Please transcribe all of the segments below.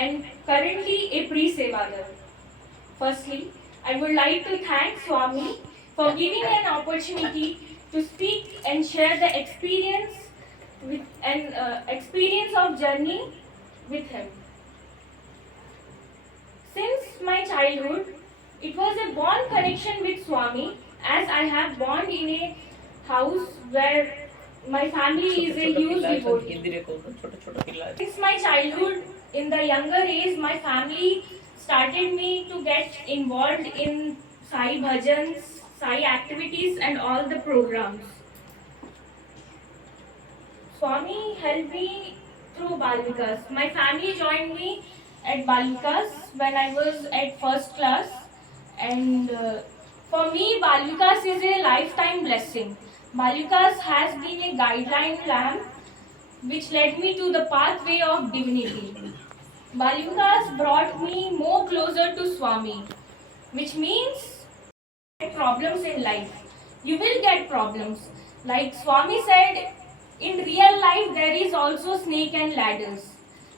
and currently a pre-sevadar. Firstly, I would like to thank Swami for giving an opportunity to speak and share the experience with an experience of journey with him. Since my childhood, it was a born connection with Swami, as I have born in a house where my family is a huge devotee. Since my childhood, in the younger age, my family started me to get involved in Sai bhajans, Sai activities, and all the programs. Swami helped me through Balvikas. My family joined me at Balvikas when I was at first class, and for me, Balvikas is a lifetime blessing. Balvikas has been a guideline lamp which led me to the pathway of divinity. Balvikas brought me more closer to Swami, which means problems in life. You will get problems. Like Swami said, in real life there is also snake and ladders.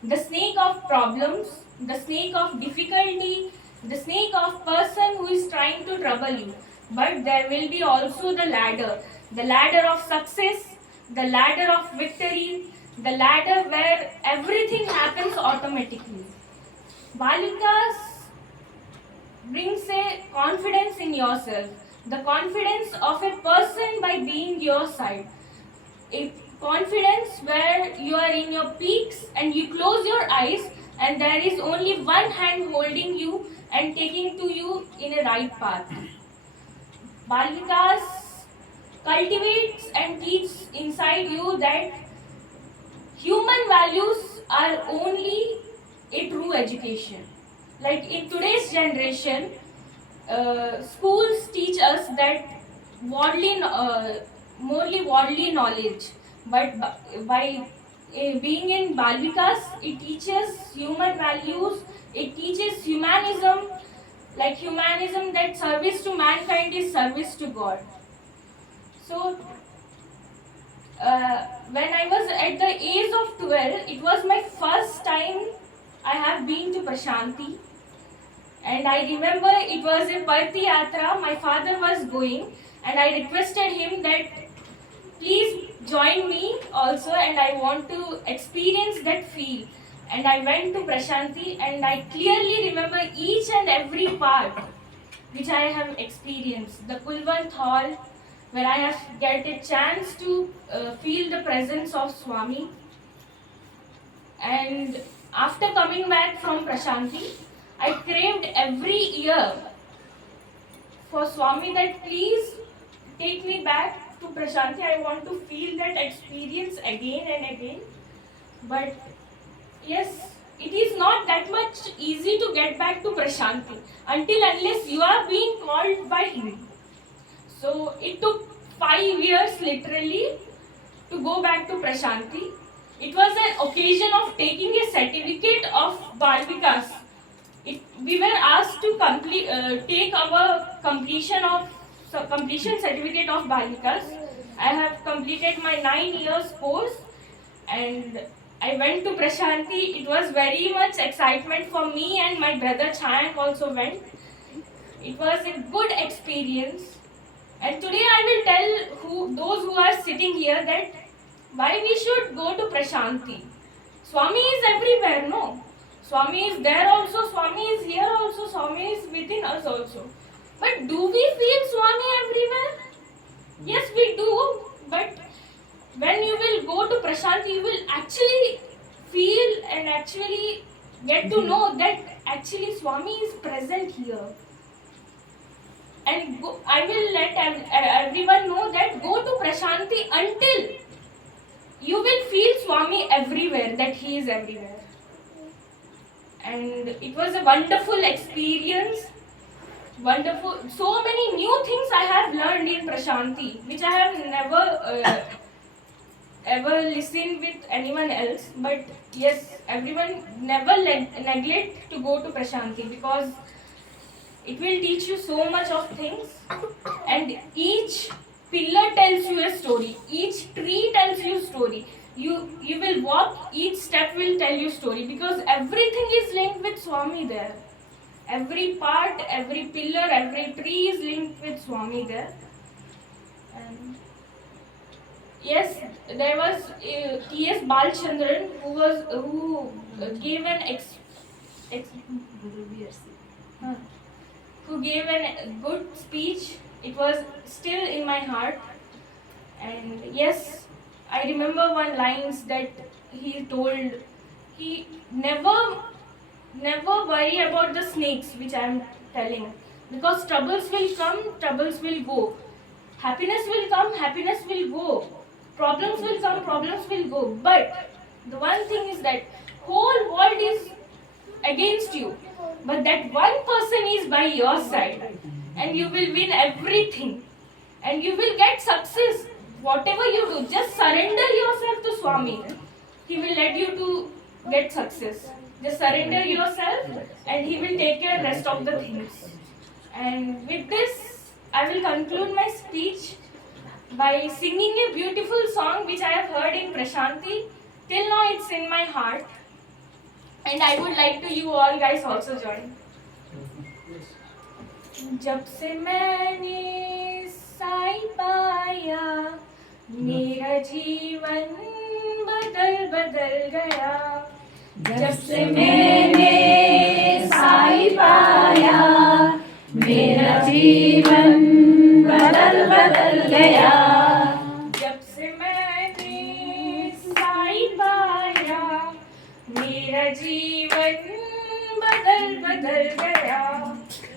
The snake of problems, the snake of difficulty, the snake of person who is trying to trouble you. But there will be also the ladder of success, the ladder of victory, the ladder where everything happens automatically. Balikas brings a confidence in yourself, the confidence of a person by being your side. A confidence where you are in your peaks and you close your eyes and there is only one hand holding you and taking to you in a right path. Balvikas cultivates and teaches inside you that human values are only a true education. Like in today's generation, schools teach us that morely worldly knowledge, but by being in Balvikas, it teaches human values, it teaches humanism, like humanism that service to mankind is service to God. So, when I was at the age of 12, it was my first time I have been to Prashanti. And I remember it was a Parthi Yatra, my father was going, and I requested him that please join me also, and I want to experience that feel. And I went to Prashanti and I clearly remember each and every part which I have experienced. The Kulwant Hall, where I have get a chance to feel the presence of Swami. And after coming back from Prashanti, I craved every year for Swami that please take me back to Prashanti. I want to feel that experience again and again. But yes, it is not that much easy to get back to Prashanti until unless you are being called by him. So it took 5 years literally to go back to Prashanti. It was an occasion of taking a certificate of Balvikas. We were asked to take our completion certificate of Balvikas. I have completed my 9 years course and I went to Prashanti. It was very much excitement for me and my brother Chayank also went. It was a good experience. And today I will tell those who are sitting here that why we should go to Prashanti. Swami is everywhere, no? Swami is there also, Swami is here also, Swami is within us also. But do we feel Swami everywhere? Yes, we do. But when you will go to Prashanti, you will actually feel and actually get to know that actually Swami is present here. And I will let everyone know that go to Prashanti until you will feel Swami everywhere, that he is everywhere. And it was a wonderful experience. Wonderful. So many new things I have learned in Prashanti, which I have never ever listened with anyone else. But yes, everyone never neglect to go to Prashanti because it will teach you so much of things. And each pillar tells you a story. Each tree tells you a story. You will walk, each step will tell you story because everything is with Swami there. Every part, every pillar, every tree is linked with Swami there. And yes, there was T.S. Balchandran who gave an who gave a good speech. It was still in my heart. And yes, I remember one lines that he told. He never worry about the snakes, which I am telling, because troubles will come, troubles will go. Happiness will come, happiness will go. Problems will come, problems will go. But the one thing is that whole world is against you, but that one person is by your side, and you will win everything, and you will get success. Whatever you do, just surrender yourself to Swami. He will let you to get success. Just surrender yourself, and he will take care rest of the things. And with this, I will conclude my speech by singing a beautiful song which I have heard in Prashanti. Till now, it's in my heart, and I would like to you all guys also join. जब से मैंने साई पाया, मेरा जीवन बदल बदल गया. जब से मैंने साई पाया, मेरा जीवन बदल बदल गया. जब से मैंने साई पाया, मेरा जीवन बदल बदल गया.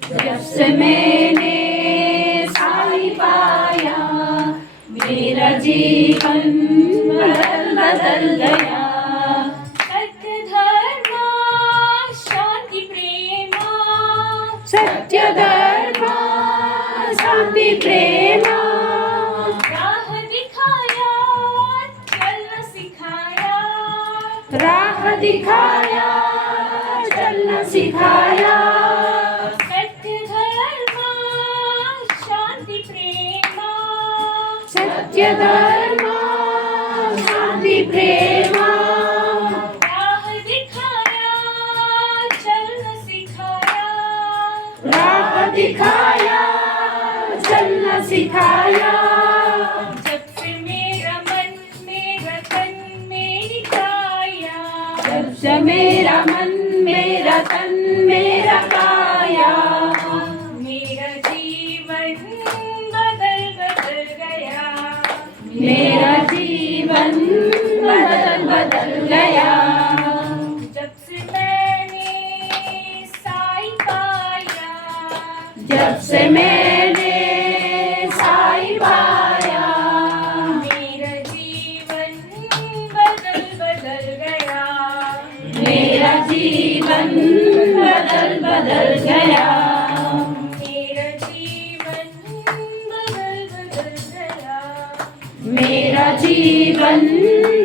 जब से मैंने साई पाया, मेरा जीवन बदल बदल गया. सत्य धर्म शांति प्रेम, सत्य धर्म शांति प्रेम, राह दिखाया चलना सिखाया. राह दिखाया चलना सिखाया. सत्य धर्म शांति प्रेम, सत्य धर्म शांति प्रेम, राह दिखाया चलना सिखाया. राह दिखाया चलना सिखाया. जब से मेरा मन मेरा तन मेरी काया, जब से मेरा मन मेरा तन मेरा काया, मेरा जीवन बदल बदल गया. मेरा जीवन बदल बदल गया. जब से मैंने साई पाया, जब से मैंने साई पाया, मेरा जीवन बदल बदल गया. मेरा जीवन बदल बदल गया. मेरा जीवन बदल बदल गया. मेरा जीवन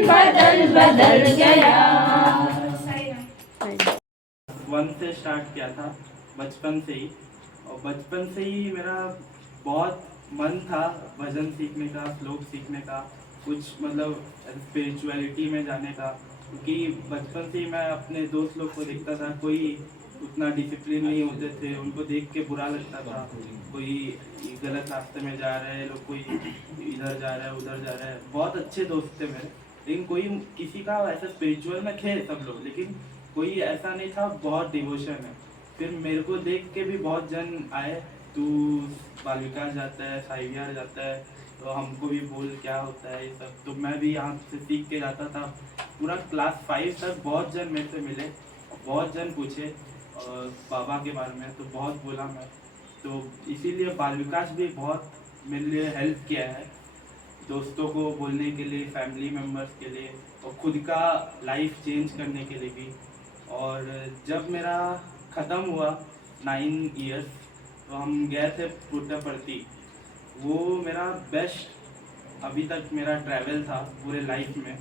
बदल बदल गया. वन से स्टार्ट किया था, बचपन से ही. और बचपन से ही मेरा बहुत मन था भजन सीखने का, श्लोक सीखने का, कुछ मतलब स्पिरिचुअलिटी में जाने का. क्योंकि बचपन से ही मैं अपने दोस्त लोग को देखता था, कोई उतना डिसिप्लिन नहीं होते थे, उनको देख के बुरा लगता था. कोई गलत रास्ते में जा रहे हैं लोग, कोई इधर जा रहा है उधर जा रहा है. बहुत अच्छे दोस्त थे मेरे, लेकिन कोई किसी का ऐसा स्पिरिचुअल में थे सब लोग, लेकिन कोई ऐसा नहीं था बहुत डिवोशन है. फिर मेरे को देख के भी बहुत जन आए, तू बाल विकास जाता है, साई विहार जाता है, तो हमको भी बोल क्या होता है ये सब. तो मैं भी यहाँ से सीख के जाता था. पूरा क्लास 5 तक बहुत जन मेरे से मिले, बहुत जन पूछे बाबा के बारे में, तो बहुत बोला मैं. तो इसीलिए बाल विकास भी बहुत मेरे लिए हेल्प किया है, दोस्तों को बोलने के लिए, फैमिली मेम्बर्स के लिए, और खुद का लाइफ चेंज करने के लिए भी. और जब मेरा ख़त्म हुआ 9 इयर्स, तो हम गए थे पुट्टपर्ती. वो मेरा बेस्ट अभी तक मेरा ट्रैवल था पूरे लाइफ में.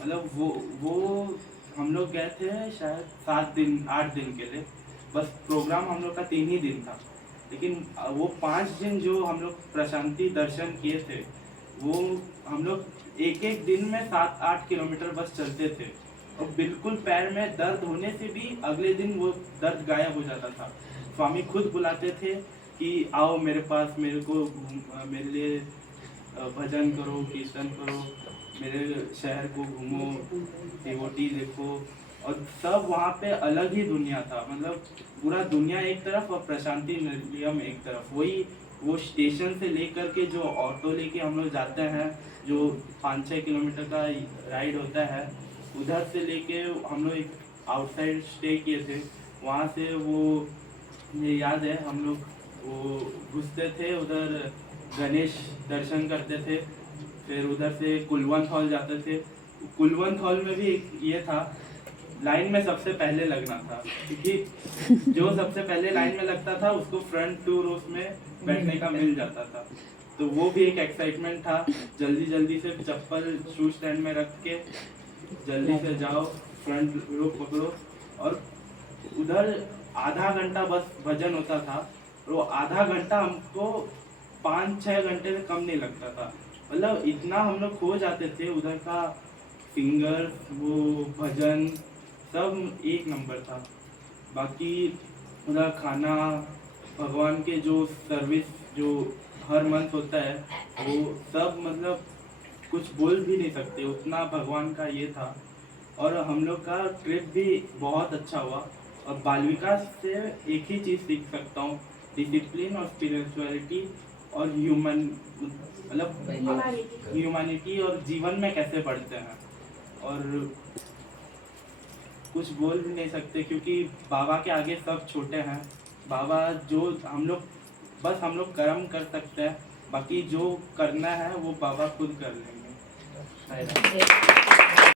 मतलब वो हम लोग गए थे शायद 7 दिन 8 दिन के लिए. बस प्रोग्राम हम लोग का 3 ही दिन था, लेकिन वो 5 दिन जो हम लोग प्रशांति दर्शन किए थे, वो हम लोग एक एक दिन में 7-8 किलोमीटर बस चलते थे. और बिल्कुल पैर में दर्द होने से भी अगले दिन वो दर्द गायब हो जाता था। स्वामी खुद बुलाते थे कि आओ मेरे पास, मेरे लिए भजन करो, कीर्तन करो, मेरे शहर को घूमो, डिवोटी देखो। और सब वहाँ पे अलग ही दुनिया था, मतलब पूरा दुनिया एक तरफ और प्रशांति निलयम एक तरफ। वही वो स्टेशन से लेकर के जो ऑटो लेके हम लोग जाते हैं, जो 5-6 किलोमीटर का राइड होता है, उधर से लेके हम लोग एक आउटसाइड स्टे किए थे। वहाँ से वो मुझे याद है, हम लोग वो घुसते थे उधर, गणेश दर्शन करते थे, फिर उधर से कुलवंत हॉल जाते थे। कुलवंत हॉल में भी एक ये था, लाइन में सबसे पहले लगना था, क्योंकि जो सबसे पहले लाइन में लगता था उसको फ्रंट 2 रोज में बैठने का मिल जाता था। तो वो भी एक एक्साइटमेंट था। जल्दी जल्दी से चप्पल शू स्टैंड में रख के जल्दी से जाओ, फ्रंट रो पकड़ो। और उधर आधा घंटा बस भजन होता था, और वो आधा घंटा हमको 5-6 घंटे से कम नहीं लगता था। मतलब इतना हम लोग खो जाते थे उधर का। सिंगर, वो भजन सब एक नंबर था। बाकी उधर खाना, भगवान के जो सर्विस जो हर मंथ होता है, वो सब मतलब कुछ बोल भी नहीं सकते, उतना भगवान का ये था। और हम लोग का ट्रिप भी बहुत अच्छा हुआ। और बाल विकास से एक ही चीज़ सीख सकता हूँ, डिसिप्लिन और स्पिरिचुअलिटी और ह्यूमैनिटी और जीवन में कैसे बढ़ते हैं। और कुछ बोल भी नहीं सकते, क्योंकि बाबा के आगे सब छोटे हैं। बाबा जो हम लोग कर्म कर सकते हैं, बाकी जो करना है वो बाबा खुद कर लेंगे।